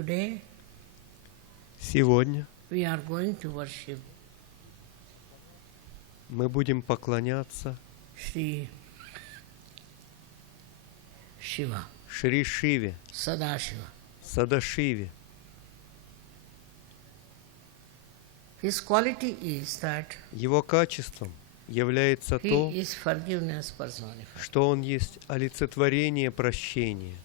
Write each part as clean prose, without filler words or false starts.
Today Сегодня we are going to worship мы будем поклоняться Sri Shiva, Шри Шиве, Sadashiva. Садашиве. His quality is that Его качеством является he то, is forgiveness personified. что Он есть олицетворение прощения.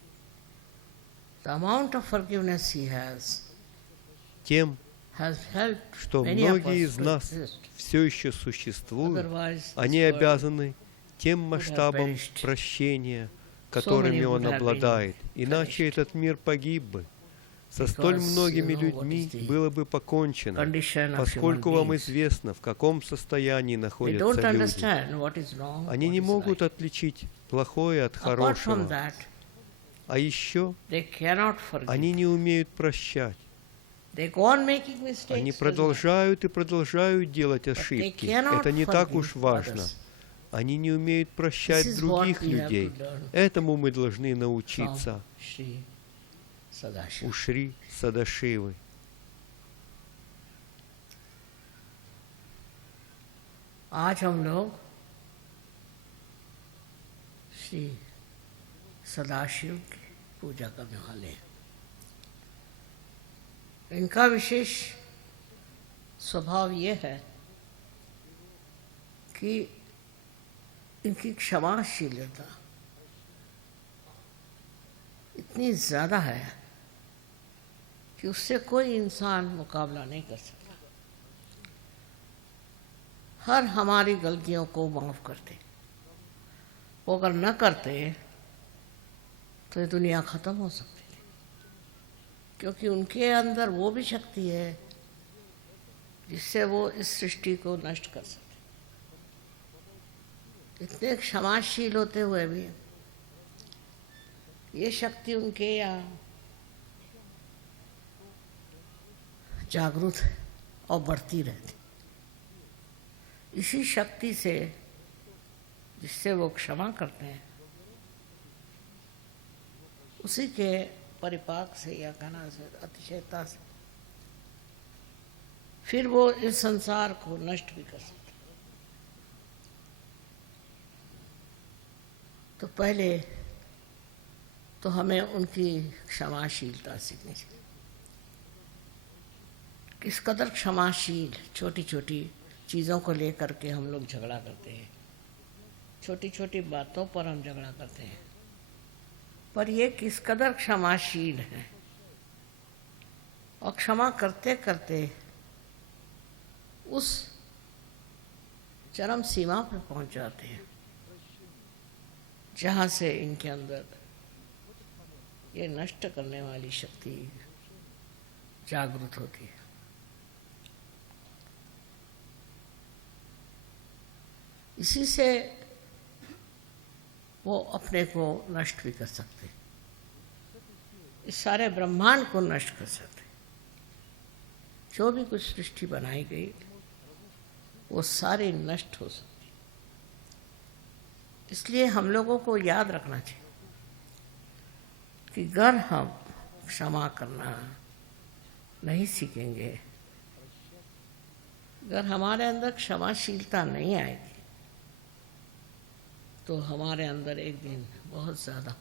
The amount of forgiveness he has Тем, helped что many of многие us из to нас exist. все еще существуют, Otherwise, они this world обязаны тем масштабом perished. прощения, которыми many Он would have been обладает. Иначе perished. этот мир погиб бы. Со столь Because многими you know what людьми is the было бы покончено, condition of поскольку human вам beings. известно, в каком состоянии They находятся don't люди. understand what is wrong, Они what не is могут right. отличить плохое от Apart from хорошего. that, А еще they cannot forgive. они не умеют прощать. They go on making mistakes. Они doesn't продолжают и продолжают делать But they ошибки. cannot Это не так forgive уж важно. others. Они не умеют прощать This is других what we have людей. to learn Этому мы должны from научиться Shri Sadashiva. у Шри Садашивы. आज हम लोग श्री सदाशिव की पूजा करने वाले हैं। इनका विशेष स्वभाव ये है कि इनकी क्षमाशीलता इतनी ज़्यादा है कि उससे कोई इंसान मुकाबला नहीं कर सकता। हर हमारी गलतियों को माफ़ करते, वो अगर न करते तो ये दुनिया ख़त्म हो सकती थी, क्योंकि उनके अंदर वो भी शक्ति है जिससे वो इस सृष्टि को नष्ट कर सकते। इतने क्षमाशील होते हुए भी ये शक्ति उनके यहाँ जागृत है और बढ़ती रहती। इसी शक्ति से जिससे वो क्षमा करते हैं, उसी के परिपाक से या कहना से अतिशयता से फिर वो इस संसार को नष्ट भी कर सकते। तो पहले तो हमें उनकी क्षमाशीलता सीखनी चाहिए। किस कदर क्षमाशील, छोटी छोटी चीज़ों को लेकर के हम लोग झगड़ा करते हैं, छोटी छोटी बातों पर हम झगड़ा करते हैं, पर ये किस कदर क्षमाशील है और क्षमा करते करते उस चरम सीमा पर पहुंच जाते हैं जहाँ से इनके अंदर ये नष्ट करने वाली शक्ति जागृत होती है। इसी से वो अपने को नष्ट भी कर सकते, इस सारे ब्रह्मांड को नष्ट कर सकते। जो भी कुछ सृष्टि बनाई गई वो सारी नष्ट हो सकती। इसलिए हम लोगों को याद रखना चाहिए कि अगर हम क्षमा करना नहीं सीखेंगे, अगर हमारे अंदर क्षमाशीलता नहीं आएगी, तो हमारे अंदर एक दिन बहुत ज़्यादा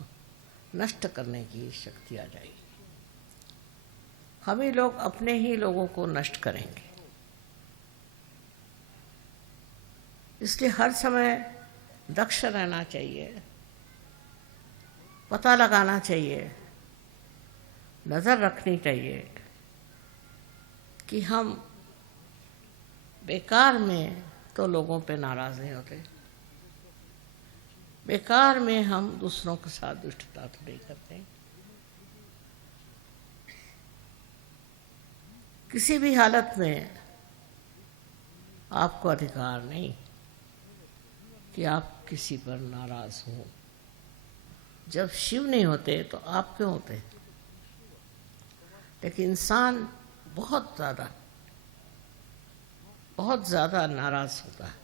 नष्ट करने की शक्ति आ जाएगी। हम ही लोग अपने ही लोगों को नष्ट करेंगे। इसलिए हर समय दक्ष रहना चाहिए, पता लगाना चाहिए, नज़र रखनी चाहिए कि हम बेकार में तो लोगों पे नाराज़ नहीं होते, बेकार में हम दूसरों के साथ दुष्टता तो नहीं करते। किसी भी हालत में आपको अधिकार नहीं कि आप किसी पर नाराज हो। जब शिव नहीं होते तो आप क्यों होते? लेकिन इंसान बहुत ज़्यादा नाराज होता है।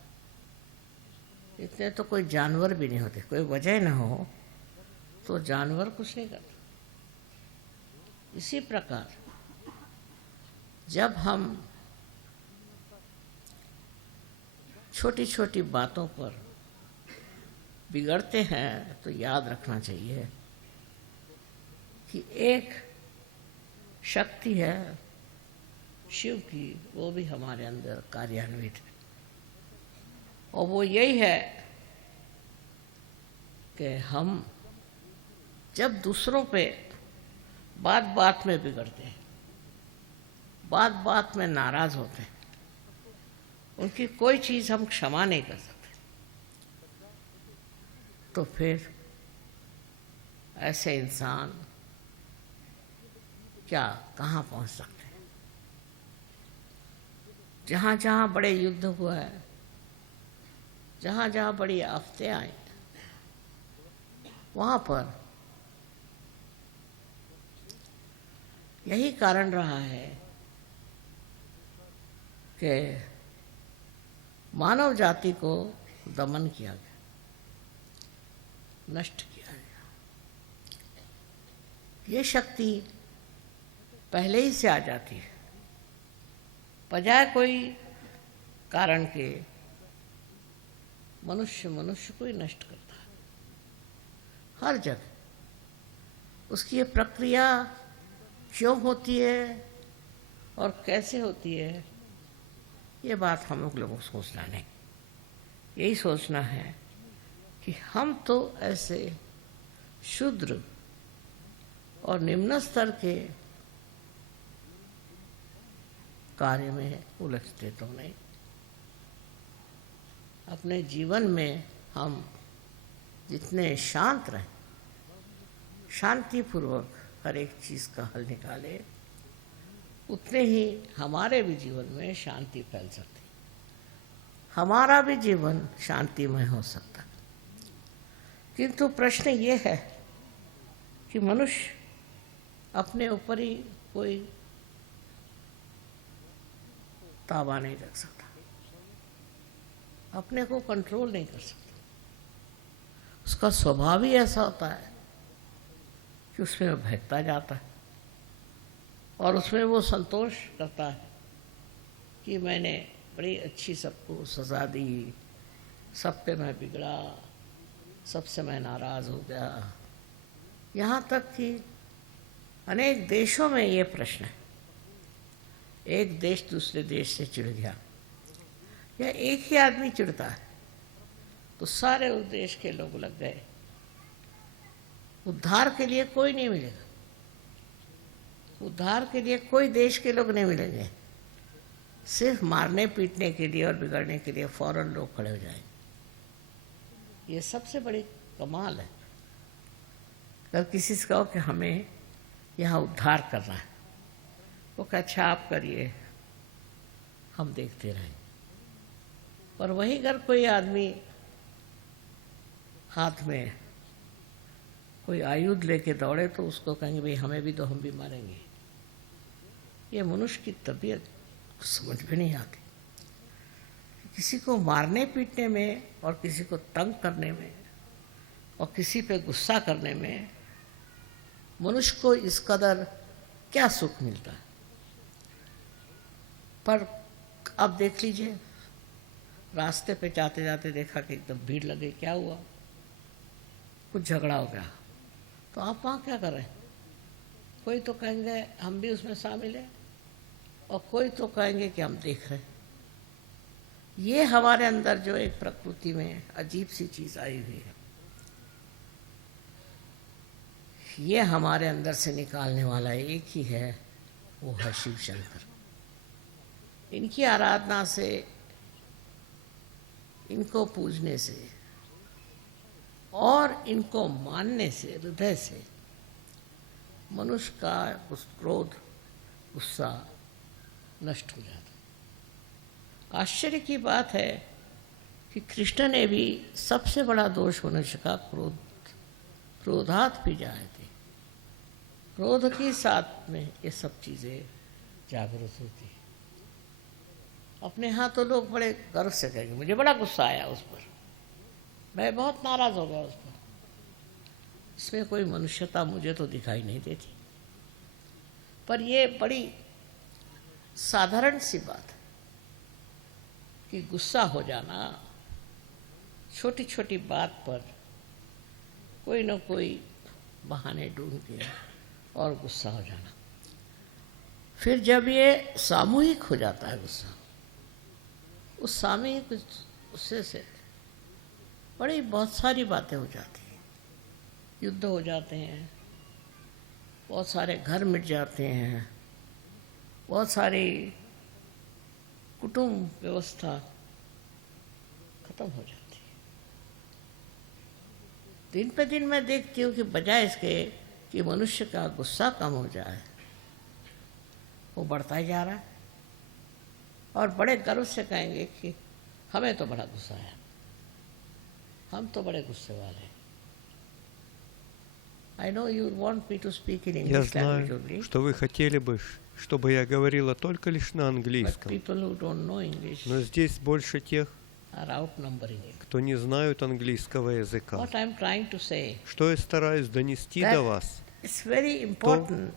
इतने तो कोई जानवर भी नहीं होते, कोई वजह ना हो तो जानवर कुछ नहीं करता। इसी प्रकार जब हम छोटी छोटी बातों पर बिगड़ते हैं तो याद रखना चाहिए कि एक शक्ति है शिव की, वो भी हमारे अंदर कार्यान्वित है, और वो यही है कि हम जब दूसरों पे बात बात में बिगड़ते हैं, बात बात में नाराज होते हैं, उनकी कोई चीज़ हम क्षमा नहीं कर सकते, तो फिर ऐसे इंसान क्या कहाँ पहुँच सकते हैं। जहाँ जहाँ बड़े युद्ध हुआ है, जहाँ जहाँ बड़ी आफतें आई, वहाँ पर यही कारण रहा है कि मानव जाति को दमन किया गया, नष्ट किया गया। ये शक्ति पहले ही से आ जाती है, बजाय कोई कारण के मनुष्य मनुष्य को ही नष्ट करता है हर जगह। उसकी ये प्रक्रिया क्यों होती है और कैसे होती है, ये बात हम लोगों को सोचना नहीं। यही सोचना है कि हम तो ऐसे शूद्र और निम्न स्तर के कार्य में उलझते तो नहीं। अपने जीवन में हम जितने शांत रहें, शांतिपूर्वक हर एक चीज़ का हल निकाले, उतने ही हमारे भी जीवन में शांति फैल सकती, हमारा भी जीवन शांतिमय हो सकता। किंतु प्रश्न ये है कि मनुष्य अपने ऊपर ही कोई ताबा नहीं रख सकता, अपने को कंट्रोल नहीं कर सकता। उसका स्वभाव ही ऐसा होता है कि उसमें बहकता जाता है और उसमें वो संतोष करता है कि मैंने बड़ी अच्छी सबको सजा दी, सब पे मैं बिगड़ा, सबसे मैं नाराज़ हो गया। यहाँ तक कि अनेक देशों में ये प्रश्न है, एक देश दूसरे देश से चिढ़ गया या एक ही आदमी चिढ़ता है तो सारे उस देश के लोग लग गए, उद्धार के लिए कोई नहीं मिलेगा, उद्धार के लिए कोई देश के लोग नहीं मिलेंगे, सिर्फ मारने पीटने के लिए और बिगड़ने के लिए फौरन लोग खड़े हो जाएंगे। ये सबसे बड़ी कमाल है। अगर किसी से कहो कि हमें यहाँ उद्धार करना है, वो कहे अच्छा आप करिए, हम देखते रहें। और वहीं अगर कोई आदमी हाथ में कोई आयुध लेके दौड़े तो उसको कहेंगे भाई हमें भी, तो हम भी मारेंगे। ये मनुष्य की तबीयत समझ में नहीं आती। किसी को मारने पीटने में और किसी को तंग करने में और किसी पे गुस्सा करने में मनुष्य को इस कदर क्या सुख मिलता है। पर अब देख लीजिए, रास्ते पे जाते जाते देखा कि एकदम भीड़ लग गई, क्या हुआ, कुछ झगड़ा हो गया, तो आप वहाँ क्या कर रहे हैं? कोई तो कहेंगे हम भी उसमें शामिल हैं और कोई तो कहेंगे कि हम देख रहे हैं। ये हमारे अंदर जो एक प्रकृति में अजीब सी चीज़ आई हुई है, ये हमारे अंदर से निकालने वाला एक ही है, वो है शिव शंकर। इनकी आराधना से, इनको पूजने से और इनको मानने से, हृदय से मनुष्य का उस क्रोध, गुस्सा नष्ट हो जाता। आश्चर्य की बात है कि कृष्ण ने भी सबसे बड़ा दोष मनुष्य का क्रोधात भी जाए थे। क्रोध के साथ में ये सब चीज़ें जागृत होती है। अपने यहाँ तो लोग बड़े गर्व से कहेंगे मुझे बड़ा गुस्सा आया उस पर, मैं बहुत नाराज़ हो गया उस पर। इसमें कोई मनुष्यता मुझे तो दिखाई नहीं देती। पर ये बड़ी साधारण सी बात है कि गुस्सा हो जाना, छोटी छोटी बात पर कोई न कोई बहाने ढूंढ के और गुस्सा हो जाना। फिर जब ये सामूहिक हो जाता है गुस्सा, उस सामूहिक गुस्से से बड़ी बहुत सारी बातें हो जाती हैं, युद्ध हो जाते हैं, बहुत सारे घर मिट जाते हैं, बहुत सारी कुटुंब व्यवस्था खत्म हो जाती है। दिन पे दिन मैं देखती हूँ कि बजाय इसके कि मनुष्य का गुस्सा कम हो जाए, वो बढ़ता ही जा रहा है। और बड़े गर्व से कहेंगे कि हमें तो बड़ा गुस्सा है, हम तो बड़े गुस्से वाले हैं। I know you want me to speak in Я English language знаю, only, что вы хотели бы, чтобы я говорила только лишь на but английском. people who don't know English Но здесь больше тех, are outnumbering it. кто не знают английского языка. What I'm trying to say, Что я стараюсь донести That- до вас, it's very important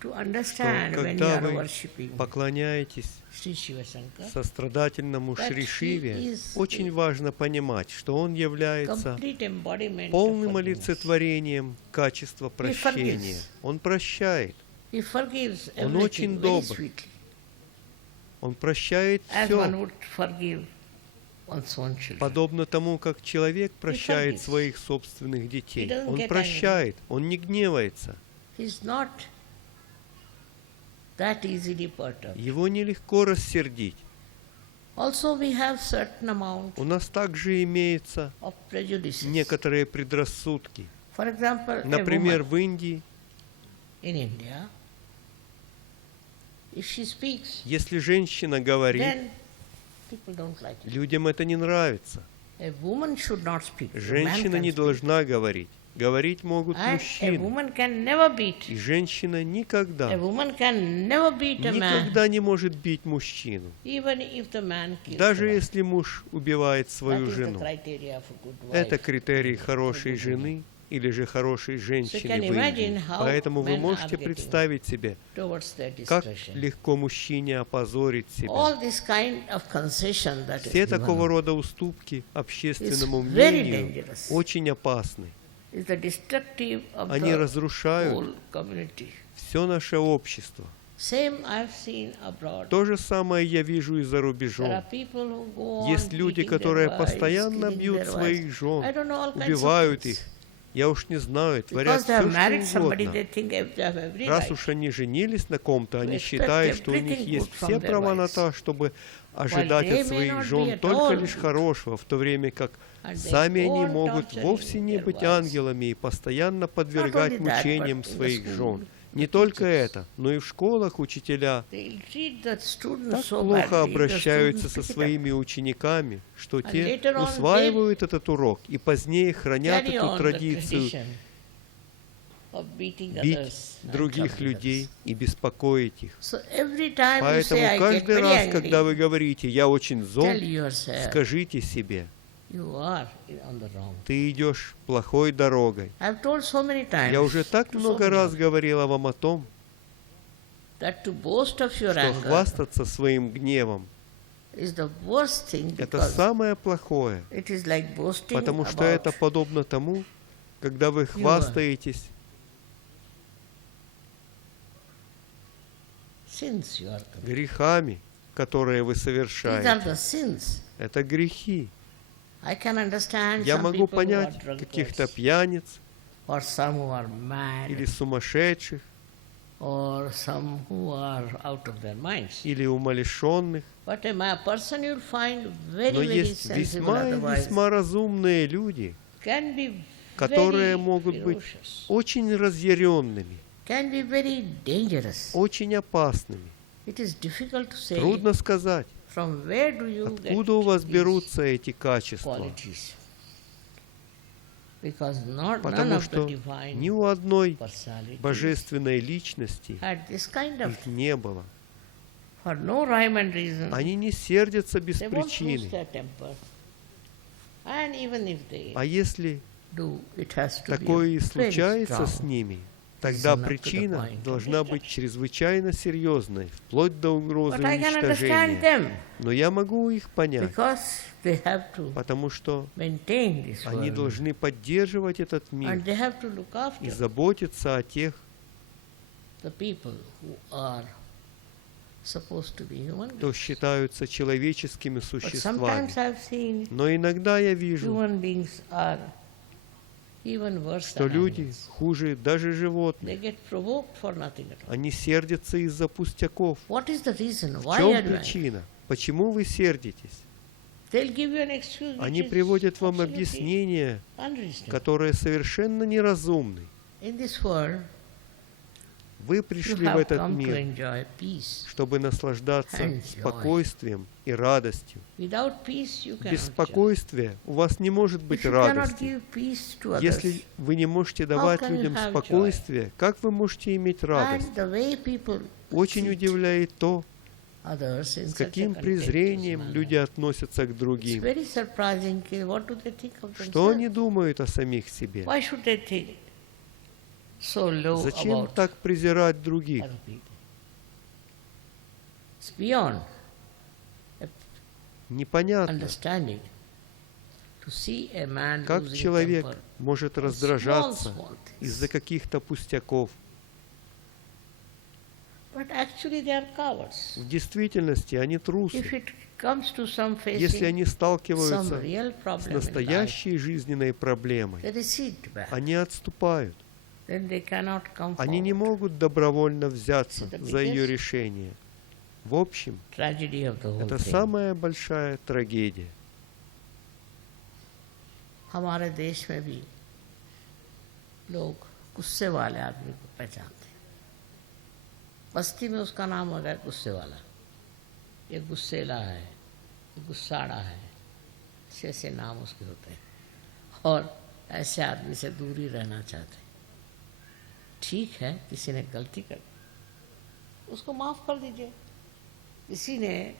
to что understand when you когда are вы worshipping поклоняетесь Sri Shiva Shankar, сострадательному that Шри he Шиве, is очень the важно понимать, что он является complete embodiment of полным forgiveness. олицетворением качества прощения. forgives. Он прощает. He forgives Он everything очень very добр. sweetly, Он прощает as все, one would forgive one's own children. подобно тому, как человек прощает forgives. своих собственных детей. He doesn't Он get прощает, он не гневается. He's not that easily perturbed. Его нелегко рассердить. Also, we have certain amount У нас также имеются of prejudices. некоторые предрассудки. For example, Например, a woman в Индии, in India, if she speaks, если женщина говорит, then people don't like it. людям это не нравится. A woman should not speak. A man Женщина can не speak. должна говорить. Говорить могут And a мужчины. woman can never beat. И женщина A никогда, woman can never beat a man, никогда не может бить мужчину. even if the man kills Даже the wife. если муж убивает That свою is the жену. criteria for good wife. Это критерий хорошей жены или же хорошей can женщины в imagine Индии. how Поэтому вы men are можете getting представить себе, Towards their как discretion. легко мужчине опозорить себя. All this kind of concession that is Все given такого рода уступки общественному is very мнению dangerous. очень опасны. is the destructive of Они the разрушают whole community. все наше общество. Same I've seen abroad. То же самое я вижу и за There рубежом. are people who go on Есть люди, beating their которые wives, постоянно killing бьют their своих wives. жен, I don't know, all kinds of убивают things. их. Я уж не знаю, творят Because they have все, married что somebody, угодно. they think they have every Раз right. уж они женились на ком-то, они expect считают, что у них everything есть good from все their права на wives. то, чтобы ожидать they от may своих not be жен at только all лишь good. хорошего, в то время как And they сами go они on могут torturing вовсе не their быть wives. ангелами и постоянно подвергать only that, мучениям but in the своих school, жен. Не the только teachers. это, но и в школах учителя They treat the students так so плохо badly, the обращаются students со pick it up. своими учениками, что And те later on усваивают этот урок и позднее хранят Carry эту on the традицию tradition of beating бить others and других troubling людей others. и беспокоить их. So every time you Поэтому say, I get каждый very раз, angry, когда вы говорите «я очень зол», tell yourself, скажите себе, you are on the wrong. ты идешь плохой дорогой. I've told so many times Я уже так to so много many раз of говорила вам о том, that to boast of your что anger хвастаться своим гневом is the worst thing – это because самое плохое, it is like boasting потому что about это подобно тому, когда вы хвастаетесь sins you are committing. грехами, которые вы These are совершаете. the sins. Это грехи. I can understand Я some могу people who are понять каких-то drunkards, пьяниц or some who are mad, или сумасшедших, or some who are out of their minds. или умалишенных, But a person you'll find very, но very есть sensible весьма и otherwise весьма разумные люди, can be которые very могут быть ferocious, очень разъяренными, can be very dangerous. очень опасными. It is difficult to say Трудно сказать, from where do you откуда get у вас these берутся эти качества, qualities. Because none потому of the что divine ни у одной personalities божественной личности had this kind of, их не было. for no rhyme and reason, Они не сердятся без they won't lose причины. their temper. And even if they А если do, it has to такое be и very случается strong. с ними, тогда Reason up to the причина point of должна быть destruction. чрезвычайно серьезной, вплоть до угрозы But I can understand уничтожения. them Но я могу их понять, because they have to потому что maintain this они world должны поддерживать этот мир and they have to look и after заботиться о тех, the people who are supposed to be human кто beings. считаются человеческими But существами. sometimes I've seen Но иногда я вижу, human beings are even worse что than люди animals. хуже даже They животных. get provoked for nothing at all. Они сердятся из-за пустяков. What is the reason? В Why чем are you angry? причина? Почему вы сердитесь? They'll give you an excuse which Они is приводят вам absolutely объяснения, unreasonable. которые совершенно неразумны. In this world, Вы you пришли в have этот come to мир, enjoy peace. чтобы наслаждаться and joy. спокойствием и радостью. Without peace, you cannot Без joy. спокойствия у вас не может быть If you cannot радости. give peace to others, Если вы не можете давать can you людям have спокойствие, как вы можете иметь радость? and the way people Очень treat удивляет то, others in с such a каким contemptuous презрением manner. люди относятся к It's другим. very surprising. What do they think of Что они themselves? думают о самих себе? Why should they think so low Зачем about так презирать других? other people? It's beyond Непонятно, understanding to see a man как losing человек temper может on раздражаться small things. из-за каких-то пустяков. But actually they are cowards. В действительности они If трусы. it comes to some Если facing они some сталкиваются real с problem in life, настоящей жизненной проблемой, they recede back. они отступают. Then they cannot come Они не forward. могут добровольно взяться It's the за ее biggest решение. В общем, Tragedy of the whole это thing. самая большая трагедия. हमारे देश में भी लोग गुस्से वाले आदमी को पहचानते हैं। बस्ती में उसका नाम हो गया गुस्से वाला, ये गुस्सेला है, ये गुस्साड़ा है, ऐसे ऐसे नाम उसके होते हैं और ऐसे आदमी से दूर ही रहना चाहते हैं। ठीक है, किसी ने गलती कर उसको माफ़ कर दीजिए। किसी ने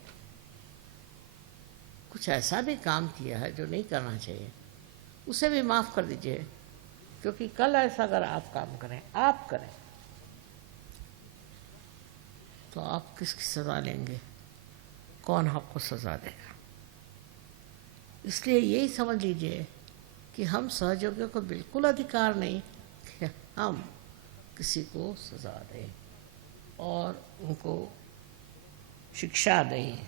कुछ ऐसा भी काम किया है जो नहीं करना चाहिए, उसे भी माफ़ कर दीजिए, क्योंकि कल ऐसा अगर आप काम करें, आप करें, तो आप किसकी सज़ा लेंगे? कौन आपको सज़ा देगा? इसलिए यही समझ लीजिए कि हम सहयोगियों को बिल्कुल अधिकार नहीं कि हम किसी को सज़ा दें और उनको शिक्षा दें।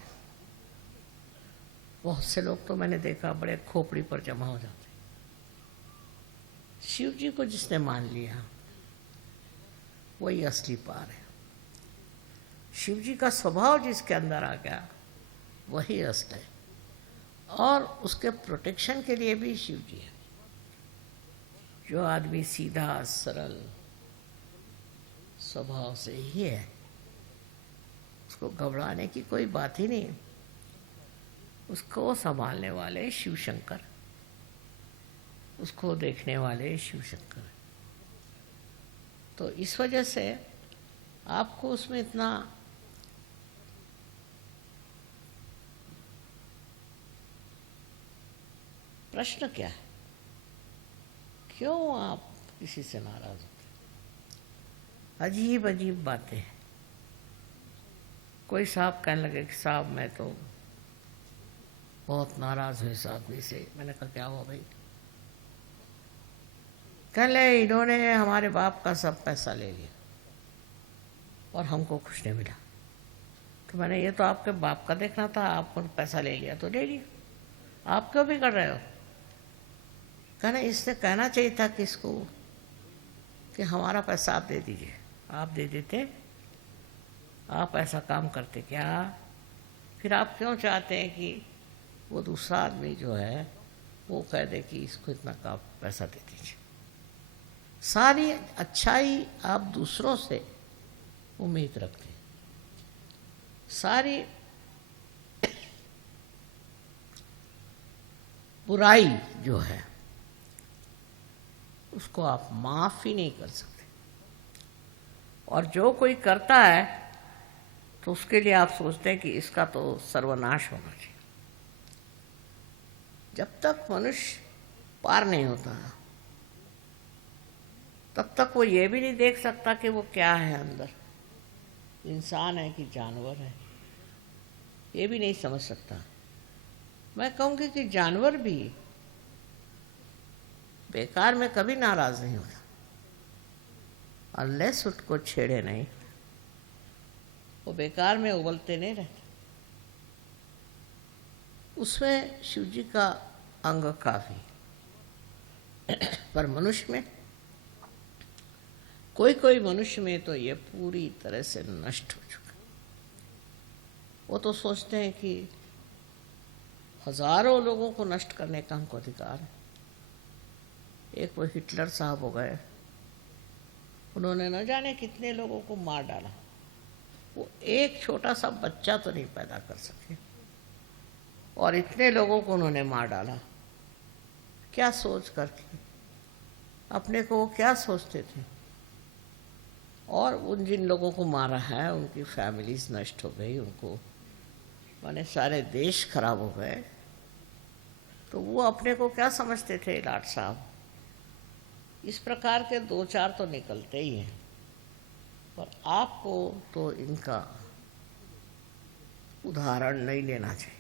बहुत से लोग तो मैंने देखा बड़े खोपड़ी पर जमा हो जाते। शिव जी को जिसने मान लिया वही असली पार है। शिव जी का स्वभाव जिसके अंदर आ गया वही असल है और उसके प्रोटेक्शन के लिए भी शिव जी है। जो आदमी सीधा सरल स्वभाव से ही है, उसको घबराने की कोई बात ही नहीं। उसको संभालने वाले शिव शंकर, उसको देखने वाले शिव शंकर। तो इस वजह से आपको उसमें इतना प्रश्न क्या है? क्यों आप किसी से नाराज होते? अजीब अजीब बातें हैं। कोई साहब कहने लगे कि साहब मैं तो बहुत नाराज हूँ इस आदमी से। मैंने कहा क्या हुआ भाई? कहले इन्होंने हमारे बाप का सब पैसा ले लिया और हमको कुछ नहीं मिला। तो मैंने ये तो आपके बाप का देखना था, आपको पैसा ले लिया तो ले लिया, आप क्यों भी कर रहे हो? कहना इसने कहना चाहिए था किसको कि हमारा पैसा आप दे दीजिए। आप दे देते, आप ऐसा काम करते क्या? फिर आप क्यों चाहते हैं कि वो दूसरा आदमी जो है वो कह दे कि इसको इतना का पैसा दे दीजिए? सारी अच्छाई आप दूसरों से उम्मीद रखते हैं, सारी बुराई जो है उसको आप माफ़ ही नहीं कर सकते। और जो कोई करता है तो उसके लिए आप सोचते हैं कि इसका तो सर्वनाश होना चाहिए। जब तक मनुष्य पार नहीं होता तब तक वो ये भी नहीं देख सकता कि वो क्या है अंदर, इंसान है कि जानवर है, ये भी नहीं समझ सकता। मैं कहूँगी कि जानवर भी बेकार में कभी नाराज नहीं होता, अनलेस उसको छेड़े नहीं, वो बेकार में उबलते नहीं रहते। उसमें शिव जी का अंग काफी, पर मनुष्य में, कोई कोई मनुष्य में तो ये पूरी तरह से नष्ट हो चुका। वो तो सोचते हैं कि हजारों लोगों को नष्ट करने का हमको अधिकार है। एक वो हिटलर साहब हो गए, उन्होंने न जाने कितने लोगों को मार डाला, वो एक छोटा सा बच्चा तो नहीं पैदा कर सके और इतने लोगों को उन्होंने मार डाला। क्या सोच करके, अपने को वो क्या सोचते थे? और उन जिन लोगों को मारा है उनकी फैमिलीज नष्ट हो गई, उनको माने सारे देश खराब हो गए। तो वो अपने को क्या समझते थे लाट साहब? इस प्रकार के दो चार तो निकलते ही हैं, पर आपको तो इनका उदाहरण नहीं लेना चाहिए।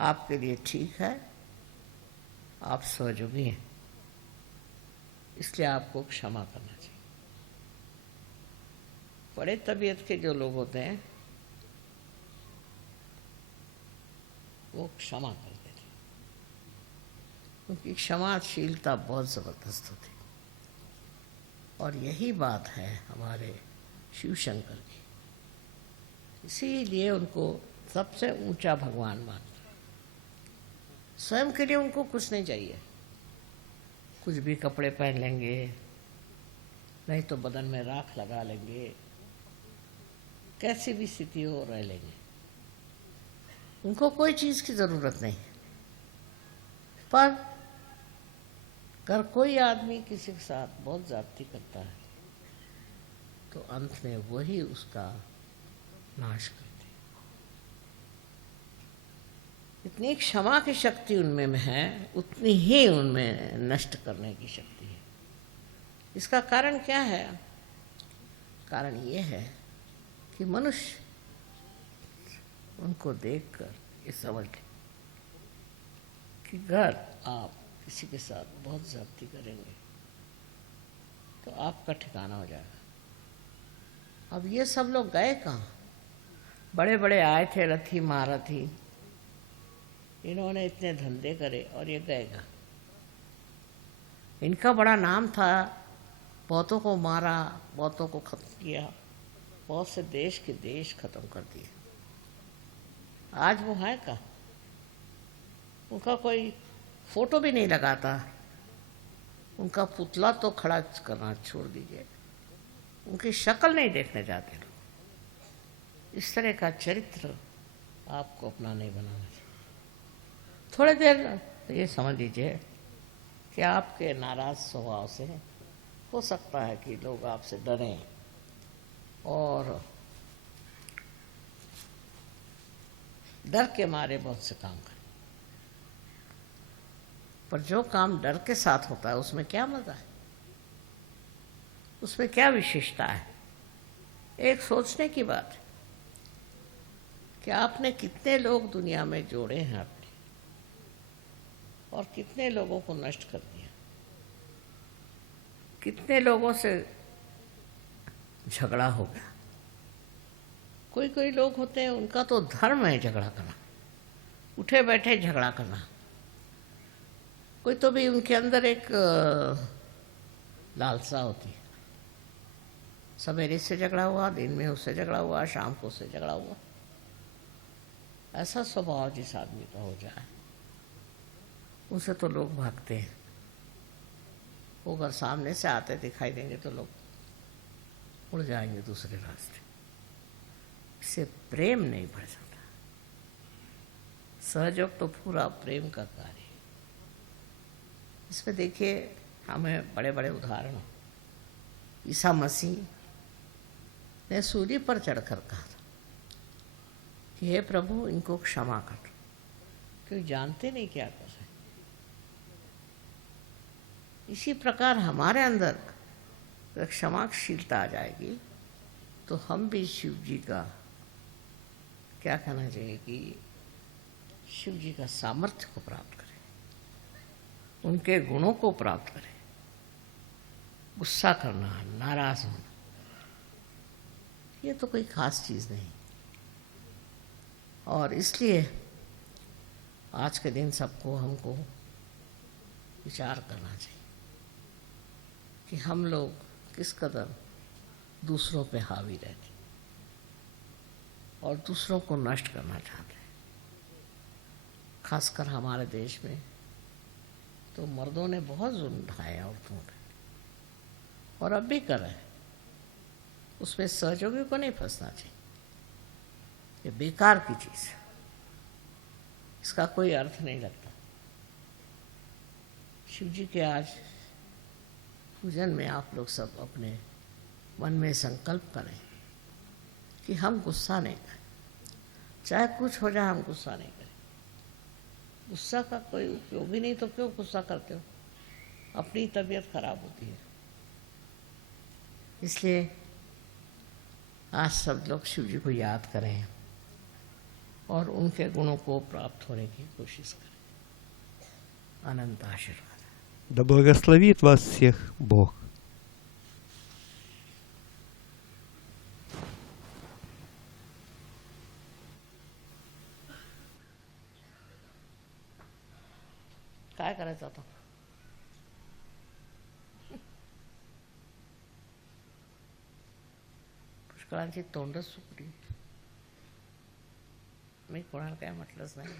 आपके लिए ठीक है, आप सहयोगी हैं, इसलिए आपको क्षमा करना चाहिए। बड़े तबीयत के जो लोग होते हैं वो क्षमा कर देते हैं, क्योंकि क्षमाशीलता बहुत ज़बरदस्त होती है। और यही बात है हमारे शिव शंकर की, इसीलिए उनको सबसे ऊंचा भगवान मानते। स्वयं के लिए उनको कुछ नहीं चाहिए, कुछ भी कपड़े पहन लेंगे, नहीं तो बदन में राख लगा लेंगे, कैसी भी स्थिति हो रह लेंगे, उनको कोई चीज़ की ज़रूरत नहीं। पर अगर कोई आदमी किसी के साथ बहुत ज्यादती करता है तो अंत में वही उसका नाश करते। इतनी क्षमा की शक्ति उनमें है, उतनी ही उनमें नष्ट करने की शक्ति है। इसका कारण क्या है? कारण ये है कि मनुष्य उनको देखकर ये समझ ले कि अगर आप किसी के साथ बहुत ज्यादती करेंगे तो आपका ठिकाना हो जाएगा। अब ये सब लोग गए कहाँ? बड़े बड़े आए थे रथी महारथी, इन्होंने इतने धंधे करे और ये गए कहाँ? इनका बड़ा नाम था, बहुतों को मारा, बहुतों को खत्म किया, बहुत से देश के देश खत्म कर दिए। आज वो है कहाँ? उनका कोई फोटो भी नहीं लगाता, उनका पुतला तो खड़ा करना छोड़ दीजिए, उनकी शक्ल नहीं देखने जाते लोग। इस तरह का चरित्र आपको अपना नहीं बनाना चाहिए। थोड़ी देर ये समझ लीजिए कि आपके नाराज स्वभाव से हो सकता है कि लोग आपसे डरें और डर के मारे बहुत से काम करें, पर जो काम डर के साथ होता है उसमें क्या मजा है, उसमें क्या विशेषता है? एक सोचने की बात है कि आपने कितने लोग दुनिया में जोड़े हैं आपने, और कितने लोगों को नष्ट कर दिया, कितने लोगों से झगड़ा हो गया। कोई कोई लोग होते हैं उनका तो धर्म है झगड़ा करना, उठे बैठे झगड़ा करना। कोई तो भी उनके अंदर एक लालसा होती है, सवेरे से झगड़ा हुआ, दिन में उससे झगड़ा हुआ, शाम को उससे झगड़ा हुआ। ऐसा स्वभाव जिस आदमी का हो जाए उसे तो लोग भागते हैं। वो अगर सामने से आते दिखाई देंगे तो लोग उड़ जाएंगे दूसरे रास्ते। इससे प्रेम नहीं बढ़ सकता। सहयोग तो पूरा प्रेम का कार्य है। इसमें देखिए हमें बड़े बड़े उदाहरण, ईसा मसीह ने सूली पर चढ़कर कहा था कि हे प्रभु इनको क्षमा कर, क्योंकि जानते नहीं क्या कर रहे। इसी प्रकार हमारे अंदर अगर क्षमाशीलता आ जाएगी तो हम भी शिव जी का क्या कहना चाहिए कि शिव जी का सामर्थ्य को प्राप्त करें, उनके गुणों को प्राप्त करें। गुस्सा करना, नाराज होना, ये तो कोई खास चीज़ नहीं। और इसलिए आज के दिन सबको हमको विचार करना चाहिए कि हम लोग किस कदर दूसरों पे हावी रहते और दूसरों को नष्ट करना चाहते हैं। खासकर हमारे देश में तो मर्दों ने बहुत जुल्म ढाए औरतों पे, और अब भी कर रहे हैं। उसमें सहयोगियों को नहीं फंसना चाहिए। ये बेकार की चीज़ है, इसका कोई अर्थ नहीं लगता। शिव जी के आज पूजन में आप लोग सब अपने मन में संकल्प करें कि हम गुस्सा नहीं करें, चाहे कुछ हो जाए हम गुस्सा नहीं करें। गुस्सा का कोई उपयोग ही नहीं, तो क्यों गुस्सा करते हो? अपनी तबीयत खराब होती है। इसलिए आज सब लोग शिव जी को याद करें और उनके गुणों को प्राप्त होने की कोशिश करें। अनंत आशीर्वाद। Да благословит вас всех Бог. काय करायचं आता? पुष्कळांची तोंडच सुकली. मी कोणाला काय म्हटलंच नाही.